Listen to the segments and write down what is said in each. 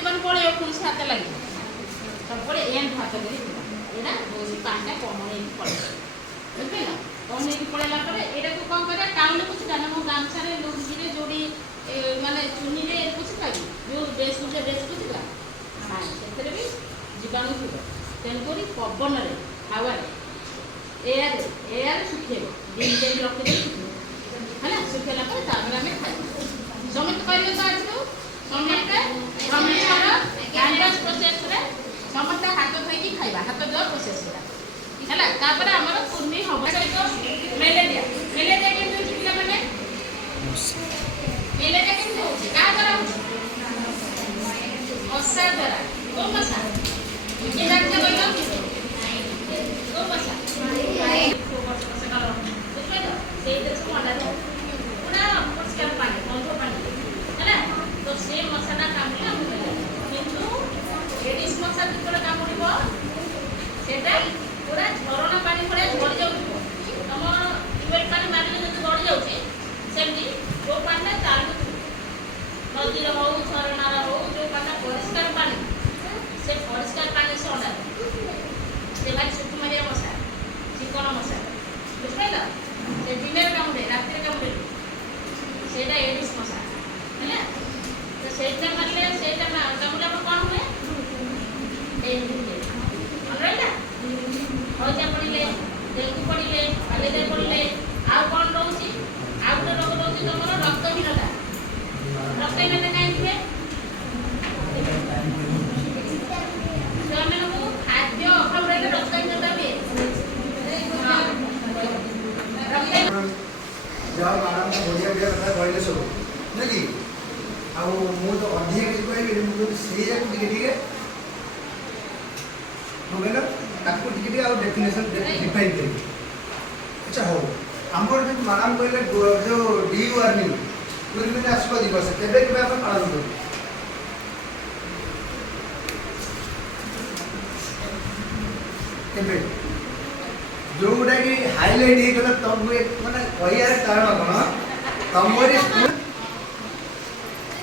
जीवन पड़े पुलिस हाथ लगे सबले एंड हाथ लगे एना दोसी पांचटा कमने पड़े बुझिला कमने पड़ेला परे एटा को कोन करे टाउन कुछ जाना मो गामछा रे लुंगी रे जोड़ी माने चुन्नी रे कुछ खाई जो ड्रेस कुछ ला हां सेतरे भी जीवाणु थिबो तेन कोरी पवन रे हवा रे एयर सुखेबो दिन दिन रखि दे हैना सुखेला पर तापर हमें खाई समित करियो तो आज तो समित कैंपस प्रोसेस रे समस्त हाथ धोई की खाइबा हाथ धो प्रोसेस रा हैला तापर हमर पूर्णी होबो मलेरिया केन छिला माने मलेरिया केन होछि का करा मशा द्वारा को मशा के राज्य बोलो को मशा सेई तो कोडा पूरा परिष्कार पानी बंध पानी हैला तो से मशाटा कामला किंतु एडिस मशा जेतले कामुडिबो सेटा पूरा झरना पानी पड़े झड़ जाउथो तम ट्यूबवेल पानी मारले जति झड़ जाउछि सेमती जो पानी चालू नदी रो हो झरना रो हो जो पानी परिष्कार पानी से परिष्कार पानी से अंडा से भाई सुकुमारिया मशा चिकन मशा बुझला से दिनेर कामुडे रात्रि कामुडे सेटा एडिस मशा हैला तो सेटा मारले सेटा कामुडा कोन हुए ए अलराइट हजा पड़िले डेंगू पड़िले मलेरिया पड़िले आ कोन रहउची आ गुटे रोग रहउची तमरो रक्तहीनता काई थिए सेमाने को खाद्य अभाव रे रक्तहीनता भी जाओ आराम से बढ़िया बढ़िया कथा कहले सब नहीं आ मु तो अधिक किछ कहबे मु से एक टिके होगेला ताको टिके आ डेफिनेशन डिफाइन करी अच्छा हो हमर जो मैडम कहले जो डी वार्निंग पूर्वी में आसपा दिवस केबे केबे आपण पालन करू केबे जो गुडा की हाईलाइट हे गला तब एक माने कहियार कारण कोन तमरी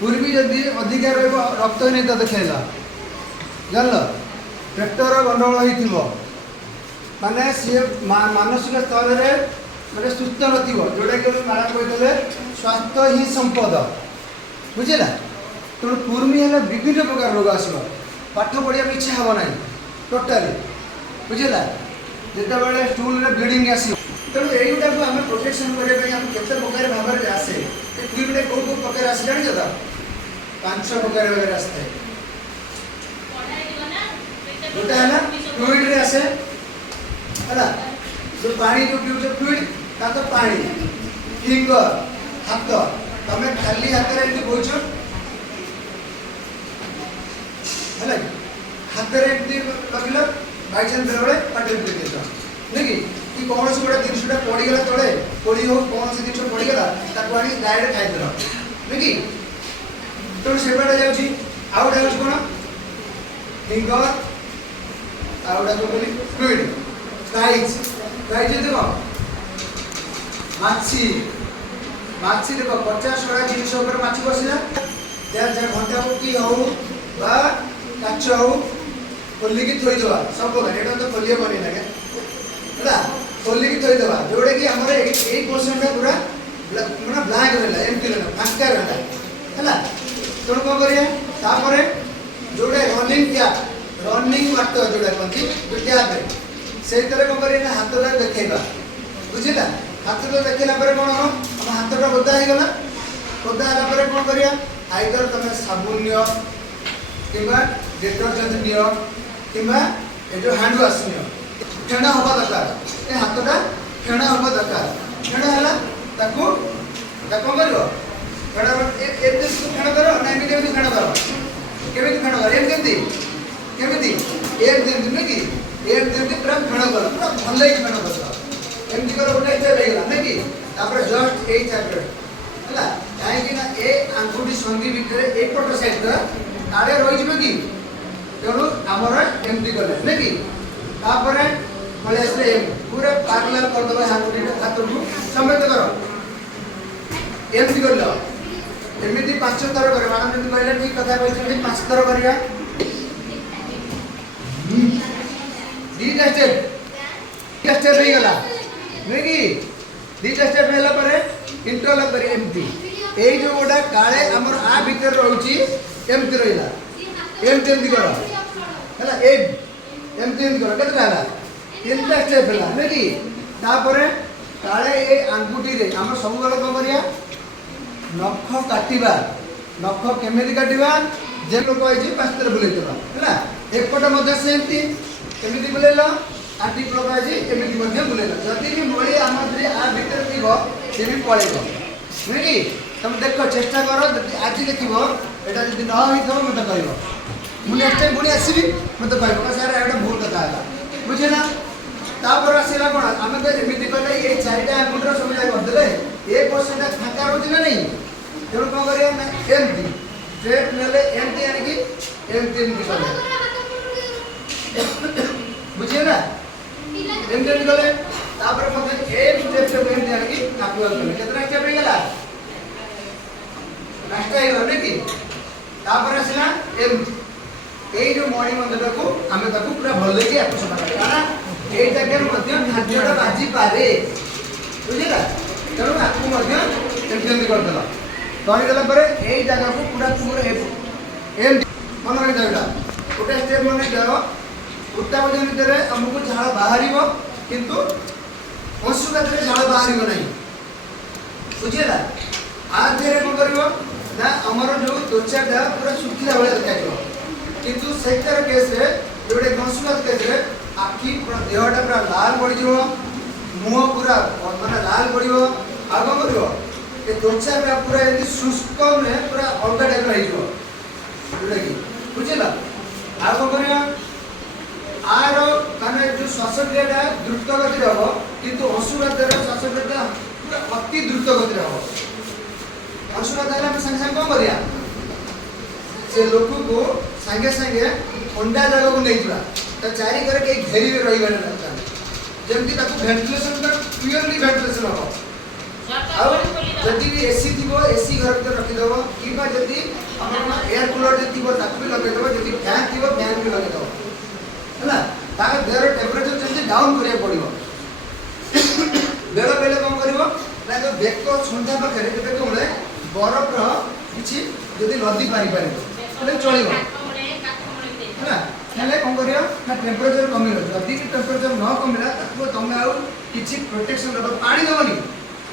पूर्वी जदी अधिकार रक्त नहीं तो देखैला जानलो पेटर गंडगोल होइथिबो माने से मानसिक स्तर रे माने सुस्थ नथिबो जोडा के मैडम कहतले स्वास्थ्य ही संपद बुझिला तो पूर्वी है विभिन्न प्रकार रोग आसो पाठ पढ़िया इच्छा हम ना टोटाली बुझिला ଯେତେବେଳେ ଷ୍ଟୁଲରେ ବ୍ଲିଡ଼ିଂ ଆସିବ। ତେଣୁ ଏଇଗୁଡ଼ାକୁ ଆମେ ପ୍ରୋଟେକ୍ସନ୍ କରିବା ପାଇଁ ଆମେ କେତେ ପ୍ରକାର ଭାବରେ ଆସେ ଏ ଫ୍ଲୁଇଡ଼୍ରେ କେଉଁ କେଉଁ ପ୍ରକାର ଆସେ ଜାଣିଛ ତ? 5 ପ୍ରକାର ଭାବରେ ଆସିଥାଏ। ଗୋଟେ ହେଲା ଫ୍ଲୁଇଡ଼୍ରେ ଆସେ ହେଲା, ଯେଉଁ ପାଣି ଯେଉଁ ପିଉଛ ଫ୍ଲୁଇଡ଼୍ ତା ତ ପାଣି, ଫିଙ୍ଗର ହାତ, ତମେ ଖାଲି ହାତରେ ଏମିତି ବୋହୁଛ ହେଲା କି, ହାତରେ ଏମିତି ଲଗିଲ ବାଇଚାନ୍ସ ବେଳେବେଳେ ପାଟିରେ ପୁରେଇ ଦେଇଛ ନୁହେଁ କି କୌଣସି ଗୋଟେ ଜିନିଷଟା ପଡ଼ିଗଲା ତଳେ, କୋଳି ହଉ କୌଣସି ଜିନିଷ ପଡ଼ିଗଲା ତାକୁ ଆଣି ଡାଇରେକ୍ଟ ଖାଇଦେଲ ନୁହେଁ କି। ତେଣୁ ସେବାଟା ଯାଉଛି। ଆଉ ଗୋଟେ ହେଉଛି କ'ଣ ଫିଙ୍ଗର, ଆଉ ଗୋଟେ କହିଲି ଫ୍ଲୁଇଡ୍। ପ୍ରାଇଜ୍ ଯଦି କ'ଣ ମାଛି, ମାଛି ଦେଖ 50-100 ଜିନିଷ ଉପରେ ମାଛି ବସିଲା, ଯାହା ଘଣ୍ଟା ହଉ କି ହଉ ବା କାଚ ହଉ ଖୋଲିକି ଥୋଇଦେବା ସବୁ ପ୍ରକାର। ଏଇଟା ତ ଖୋଲି ହେବନି ନା ହେଲା, ଖୋଲିକି ଥୋଇଦେବା ଯେଉଁଟାକି ଆମର ଏଇ ପୋର୍ସନଟା ପୁରା ମାନେ ବ୍ଲାଙ୍କ ରହିଲା, ଏମିତି ରହିଲା, ଫାଙ୍କା ରହିଲା ହେଲା। ତେଣୁ କ'ଣ କରିବା, ତାପରେ ଯେଉଁଟା ରନିଂ ଟ୍ୟାପ୍, ରନିଂ ୱାଟର ଯେଉଁଟା କହନ୍ତି ଯେଉଁ ଟ୍ୟାପ୍ରେ, ସେଇଥିରେ କ'ଣ କରିବା ନା ହାତଟା ଦେଖେଇବା, ବୁଝିଲା। ହାତଟା ଦେଖେଇଲା ପରେ କ'ଣ ହେବ, ଆମ ହାତଟା ଓଦା ହେଇଗଲା। ଓଦା ହେଲା ପରେ କ'ଣ କରିବା, ଆଇଦର ତମେ ସାବୁନ ନିଅ କିମ୍ବା ଡିଟର୍ଜେଣ୍ଟ ନିଅ କିମ୍ବା ଏ ଯେଉଁ ହ୍ୟାଣ୍ଡ ୱାଶ୍ ନିଅ। ଫେଣ ହେବା ଦରକାର, ଏ ହାତଟା ଫେଣ ହେବା ଦରକାର। ଫେଣ ହେଲା ତାକୁ କ'ଣ କରିବ, ଫେଣ ଏମିତି ଫେଣ କର ନା ଏମିତି ଏମିତି ଫେଣ କର। କେମିତି ଫେଣ କର, ଏମିତି କେମିତି ଏମିତି ନୁହେଁ କି, ଏମିତି ପୁରା ଫେଣ କର, ପୁରା ଭଲ ହେଇକି ଫେଣ କର। ଏମିତି କର ଗୋଟେ ଷ୍ଟେପ୍ ହେଇଗଲା ନୁହେଁ କି। ତାପରେ ଜଷ୍ଟ ଏଇ ଚାପ୍ଟର ହେଲା, କାହିଁକି ନା ଏ ଆଙ୍ଗୁଠି ସନ୍ଧି ଭିତରେ ଏଇପଟ ସାଇଡ୍ଟା କାଳେ ରହିଯିବ କି, ତେଣୁ ଆମର ଏମିତି କଲେ ନୁହେଁ କି। ତାପରେ ପଳେଇ ଆସିଲେ ପୁରା ପାର୍ଲାର କରିଦେବା ଆଙ୍ଗୁଠିଟା ହାତକୁ ସମେତ କର, ଏମିତି କରିଲ। ଏମିତି 5 ଥର କରିବା। ମ୍ୟାଡ଼ାମ୍ ଯେମିତି କହିଲେ ଠିକ୍ କଥା କହିଛନ୍ତି, 5 ଥର କରିବା। 2ଟା ଷ୍ଟେପ୍ ହେଇଗଲା ନୁହେଁ କି। 2ଟା ଷ୍ଟେପ୍ ହେଲା ପରେ ଇଣ୍ଟରଲକ୍ କରି ଏମିତି, ଏଇ ଯେଉଁ ଗୋଟା କାଳେ ଆମର ଆ ଭିତରେ ରହୁଛି ଏମିତି ରହିଲା, ଏମିତି ଏମିତି କର ହେଲା, ଏମିତି କର। କେତେଟା ହେଲା, 3ଟା ଷ୍ଟେପ୍ ହେଲା ନୁହେଁ କି। ତାପରେ କାଳେ ଏ ଆଙ୍ଗୁଠିରେ ଆମର ସବୁବେଳେ କ'ଣ କରିବା, ନଖ କାଟିବା। ନଖ କେମିତି କାଟିବା, ଯେ ଲୋକ ହେଇଛି 5 ଥର ବୁଲେଇଦେବା ହେଲା। ଏପଟ ମଧ୍ୟ ସେମିତି କେମିତି ବୁଲେଇଲ, ଆଟି ଲୋକ ହେଇଛି ଏମିତି ମଧ୍ୟ ବୁଲେଇଲ। ଯଦି ବି ମଳି ଆମର ଆ ଭିତରେ ଥିବ ସେ ବି ପଳେଇବ ନୁହେଁ କି। ତମେ ଦେଖ, ଚେଷ୍ଟା କର, ଯଦି ଆଜି ଦେଖିବ ଏଇଟା ଯଦି ନ ହେଇଥିବ ମୋତେ କହିବ, ମୁଁ ନେକ୍ସଟ ଟାଇମ୍ ପୁଣି ଆସିବି ମୋତେ କହିବ ସାର୍ ଏଇଟା ଭୁଲ କଥା ହେଲା, ବୁଝିଲା। ତାପରେ ଆସିଲା କ'ଣ, ଆମେ ତ ଏମିତି କଲେ ଏଇ 4ଟା ଆଙ୍ଗୁଠିର ସବୁ ଯାକ କରିଦେଲେ, ଏ ପର୍ସନଟା ଫାଙ୍କା ରହୁଛି ନା ନାହିଁ। ତେଣୁ କ'ଣ କରିବା ନା ଏମିତି ଷ୍ଟ୍ରେଟ୍ ନେଲେ ଏମିତି ଆଣିକି ଏମିତି କଲେ, ବୁଝିଲେ ନା, ଏମିତି କଲେ। ତାପରେ ମଧ୍ୟ ଷ୍ଟେପ୍ ଏମିତି ଆଣିକି ତାକୁ କଲେ। କେତେଟା ଷ୍ଟେପ୍ ହେଇଗଲା, 5ଟା ହେଇଗଲା ନାଇଁ କି। ତାପରେ ଆସିଲା ଏମିତି, ଏଇ ଯେଉଁ ମଣି ମନ୍ଦିରଟାକୁ ଆମେ ତାକୁ ପୁରା ଭଲକି ଆକୁ ସଫା କରିବା, କାରଣ ଏଇ ଜାଗାରେ ମଧ୍ୟ ଖାଦ୍ୟଟା ବାଜିପାରେ, ବୁଝିଲା। ତେଣୁ ଆକୁ ମଧ୍ୟ ଏମିତି କରିଦେଲ। କରିଦେଲା ପରେ ଏଇ ଜାଗାକୁ ପୁରା ଏମିତି ମନେ ରଖିଥାଅ। ଏଇଟା ଗୋଟେ ଷ୍ଟେପ୍ ମନେ ରଖିଥାଅ। ଉତ୍ତାପନ ଭିତରେ ଆମକୁ ଝାଳ ବାହାରିବ, କିନ୍ତୁ ଅଂଶୁଘାତରେ ଝାଳ ବାହାରିବ ନାହିଁ, ବୁଝିଲା। ଆ ଦେହରେ କ'ଣ କରିବ ନା ଆମର ଯେଉଁ ତ୍ୱଚାଟା ପୁରା ଶୁଖିଲା ଭଳିଆ ଦେଖାଯିବ, କିନ୍ତୁ ସେଇଟାର କେସ୍ରେ ଯେଉଁଟା ଅଂଶୁଘାତ କେସ୍ରେ ଆଖି ପୁରା ଦେହଟା ପୁରା ଲାଲ ପଡ଼ିଯିବ, ମୁହଁ ପୁରା ମାନେ ଲାଲ ପଡ଼ିବ। ଆଉ କ'ଣ କରିବ, ଏ ତ୍ୱଚାଟା ପୁରା ଏମିତି ଶୁଷ୍କ ନୁହେଁ, ପୁରା ଅଲଗା ଟାଇପ୍ର ହେଇଯିବ ଯେଉଁଟାକି, ବୁଝିଲା। ଆଉ କ'ଣ କରିବା, ଆର ମାନେ ଯେଉଁ ଶ୍ୱାସକ୍ରିୟାଟା ଦ୍ରୁତ ଗତିରେ ହେବ, କିନ୍ତୁ ଅଂଶୁଘାତର ଶ୍ୱାସକ୍ରିୟାଟା ପୁରା ଅତି ଦ୍ରୁତ ଗତିରେ ହେବ। ଅଂଶୁଘାତ ହେଲେ ଆମେ ସାଙ୍ଗେ ସାଙ୍ଗେ କ'ଣ କରିବା, ସେ ଲୋକକୁ ସାଙ୍ଗେ ସାଙ୍ଗେ ଥଣ୍ଡା ଜାଗାକୁ ନେଇଯିବା, ତା ଚାରିକରେ କେହି ଘେରିବେ ରହିବାରେ ଦରକାର, ଯେମିତି ତାକୁ ଭେଣ୍ଟିଲେସନ୍ କ୍ଲିୟରଲି ଭେଣ୍ଟିଲେସନ୍ ହେବ। ଆଉ ଯଦି ବି ଏସି ଥିବ ଏସି ଘର ଭିତରେ ରଖିଦେବ, କିମ୍ବା ଯଦି ଆମର ଏୟାର କୁଲର ଥିବ ତାକୁ ବି ଲଗେଇଦେବ, ଯଦି ଫ୍ୟାନ୍ ଥିବ ଫ୍ୟାନ୍ ବି ଲଗେଇଦେବ ହେଲା। ତାର ଦେହର ଟେମ୍ପରେଚର ଯେମିତି ଡାଉନ୍ କରିବାକୁ ପଡ଼ିବ। ବେଳେ ବେଳେ କ'ଣ କରିବ ନା, ଯେଉଁ ବେକ ଛୁଞ୍ଚା ପାଖରେ କେତେବେଳେ ବରଫର କିଛି ଯଦି ନଦୀ ପାରିପାରିବ ହେଲେ ଚଳିବ ହେଲା। हेले कौन करियो ना टेम्परेचर कमिलो जदि कि टेम्परेचर न कमिला ताको तमे आउ किछि प्रोटेक्शन दबो पानी दबोनी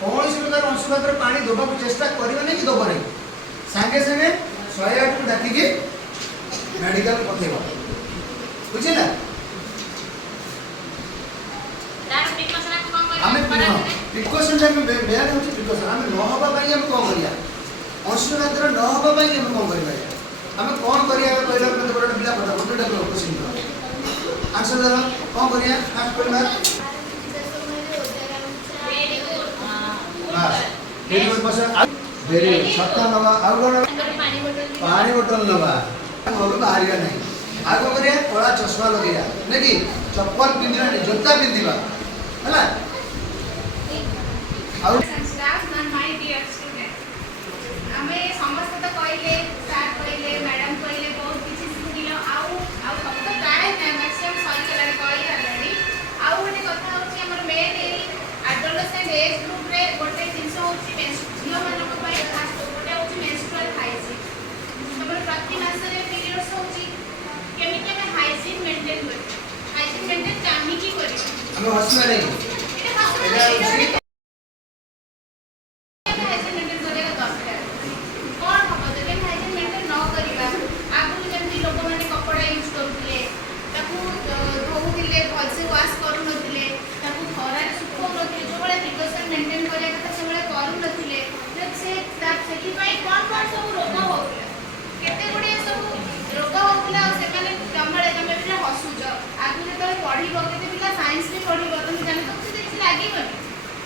कौन सी प्रकार अंशुघात पानी दबा चेष्टा करबे कि दबो नहीं संगे संगे 108 को डाकी के मेडिकल पठेबो बुझिला तार प्रिकॉशन कौन हमें प्रिकॉशन जे मेन होची प्रिकॉशन हमें न होबा पई हम कोन करिया अंशुघात न होबा पई हम कोन करिया हमें कौन करिया कहला मते बड़ा पिला पता गोटे टाइप क्वेश्चन आंसर दला कौन करिया फास्ट पॉइंट वेरी गुड बस वेरी गुड क्वेश्चन वेरी छत्ता नवा आउ कोन पानी बोतल नवा हम बाहरिया नहीं आगो करिया कला चश्मा लगेया नै कि चप्पल पिंदिरा नहीं जूता पिंदिबा हला आउ स्टाफ नॉन माय डियर स्टूडेंट हमें समस्त तो कहले सर कहले मैडम कहले बहुत किछि सिखिलो आउ सब तो प्राय मैक्सिमम सही कलारे कहि अलरेडी आउ गोटे कथा होची हमर मेन ए एडोलेसेंट एज ग्रुप रे गोटे जिंस होची मेंस्ट्रुअल मानक पई खास गोटे होची मेंस्ट्रुअल हाइजीन हमर प्रति मास रे पीरियड्स होची केमिति हमें हाइजीन मेंटेन करी हाइजीन मेंटेन कामी की करी हमें हंसना नहीं एटा एटा साइंस भी पढ़ी तुम जान तो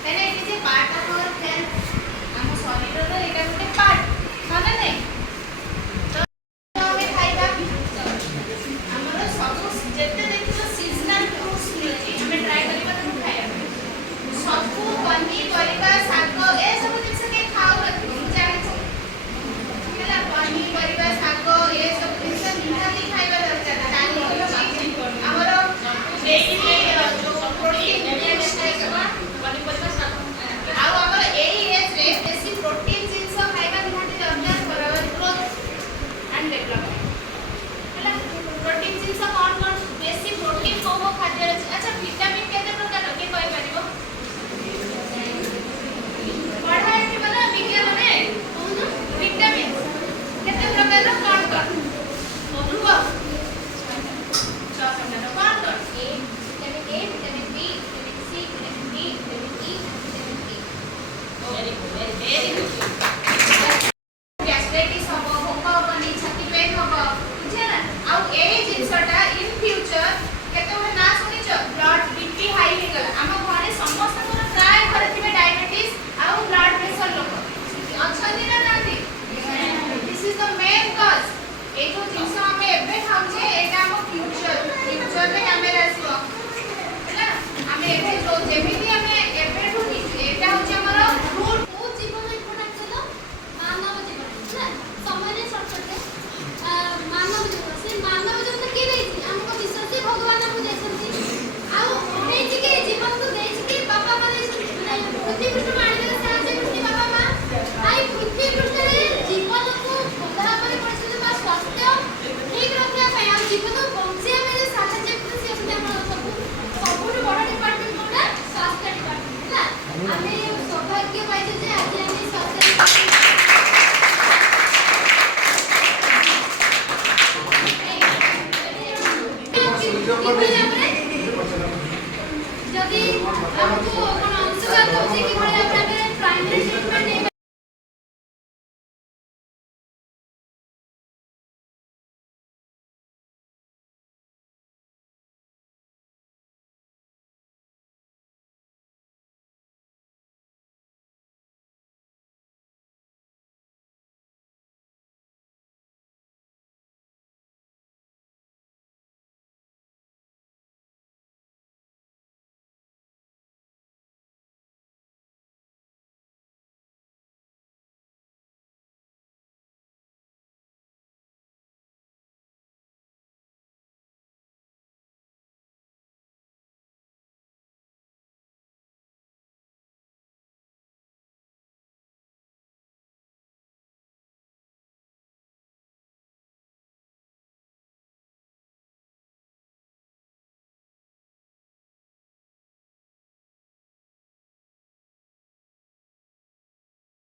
लगे पार्ट ऑफ आवर हेल्थ आम शरीर एटा गोटे पार्ट हाँ ना नहीं तो हमें खाइबा हमर सब जेते देखियो सीजनल फ्रूट्स मिलची हमें ट्राई करबा तो खाइबा सब पनी परिबा साग ए सब जिंस के खाओ रखी जानि छी ହେଲା पनी परिबा साग ए सब जिंस निहाती खाइबा दरकार तानी हमर डेली